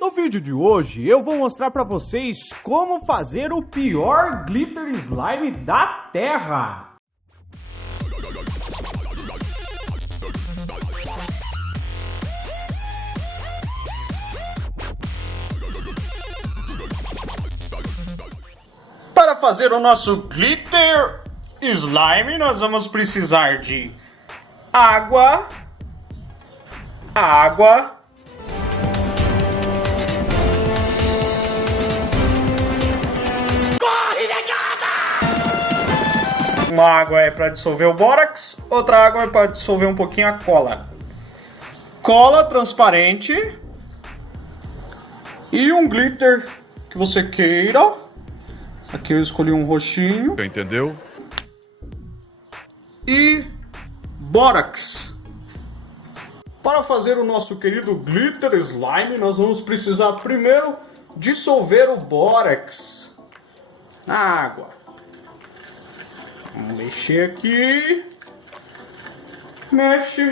No vídeo de hoje eu vou mostrar para vocês como fazer o pior glitter slime da Terra. Para fazer o nosso glitter slime nós vamos precisar de água, uma água é para dissolver o bórax, outra água é para dissolver um pouquinho a cola. Cola transparente e um glitter que você queira. Aqui eu escolhi um roxinho. Entendeu? E bórax. Para fazer o nosso querido glitter slime, nós vamos precisar primeiro dissolver o bórax na água. Vamos mexer aqui. Mexe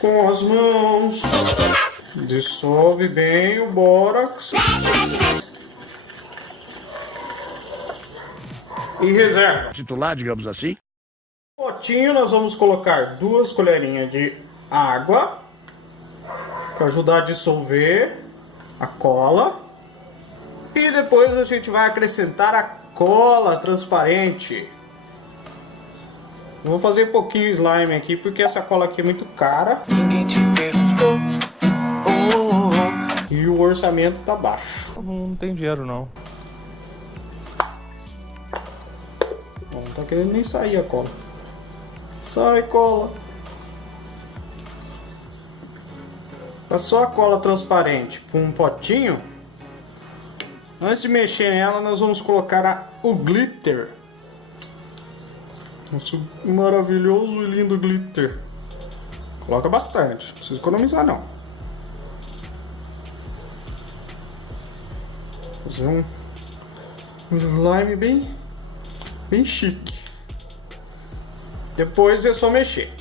com as mãos. Dissolve bem o bórax. E reserva. Titular, digamos assim. No potinho nós vamos colocar 2 colherinhas de água para ajudar a dissolver a cola. E depois a gente vai acrescentar a cola transparente. Eu vou fazer pouquinho slime aqui porque essa cola aqui é muito cara. Ninguém te perguntou. E o orçamento tá baixo. Não tem dinheiro não. Não tá querendo nem sair a cola. Sai, cola. Passou a cola transparente para um potinho. Antes de mexer nela, nós vamos colocar o glitter. Nosso maravilhoso e lindo glitter. Coloca bastante, não precisa economizar não. Fazer um slime bem chique. Depois é só mexer.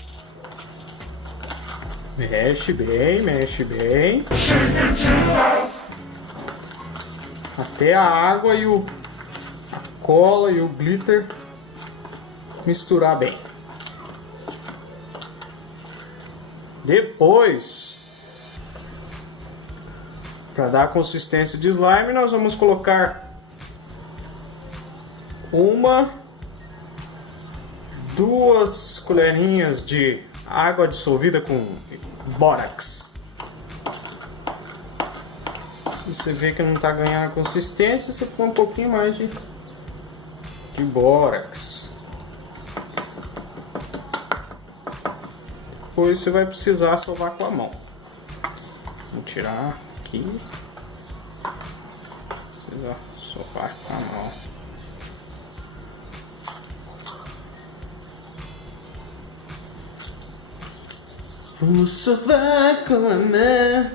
Mexe bem. Até a água e a cola e o glitter misturar bem. Depois, para dar a consistência de slime, nós vamos colocar 2 colherinhas de água dissolvida com bórax. Se você vê que não está ganhando a consistência, você põe um pouquinho mais de bórax. Depois você vai precisar sovar com a mão. Vou tirar aqui. Precisa sovar com a mão. Vamos sovar com a mão.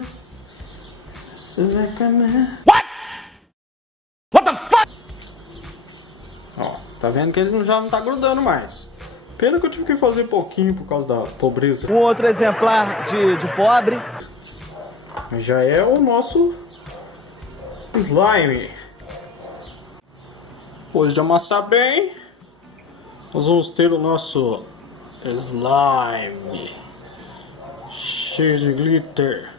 Sovar com a mão. What the fuck? Ó, você tá vendo que ele já não tá grudando mais. Pena que eu tive que fazer pouquinho por causa da pobreza. Um outro exemplar de pobre. Mas já é o nosso slime. Depois de amassar bem, nós vamos ter o nosso slime cheio de glitter.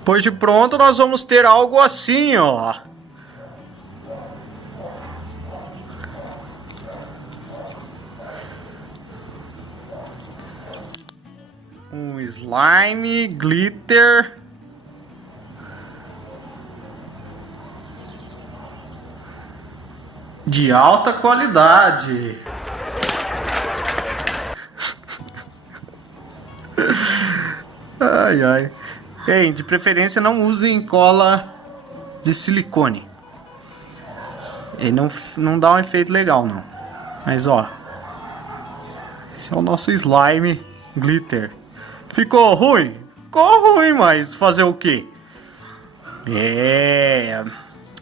Depois de pronto, nós vamos ter algo assim, ó. Um slime glitter de alta qualidade. Ai. Bem, de preferência não usem cola de silicone. Ele não dá um efeito legal, não. Mas ó, esse é o nosso slime glitter. Ficou ruim? ficou ruim, mas fazer o quê?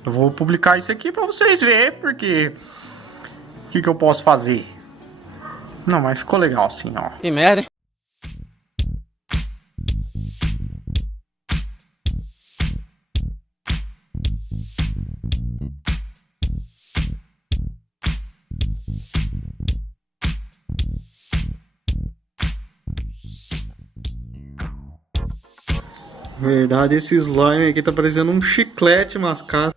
Eu vou publicar isso aqui pra vocês verem, porque... O que eu posso fazer? Não, mas ficou legal assim, ó. Que merda, hein? Verdade, esse slime aqui tá parecendo um chiclete mascado.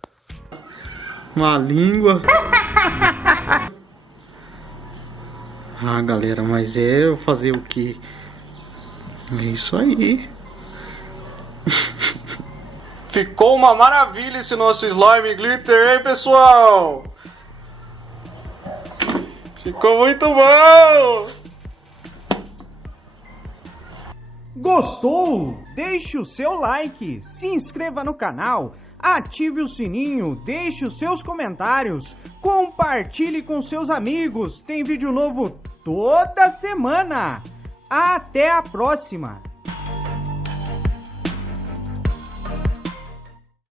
Uma língua. Ah, galera, mas eu fazer o que? É isso aí. Ficou uma maravilha esse nosso slime glitter, hein, pessoal? Ficou muito bom! Gostou? Deixe o seu like, se inscreva no canal, ative o sininho, deixe os seus comentários, compartilhe com seus amigos. Tem vídeo novo toda semana. Até a próxima!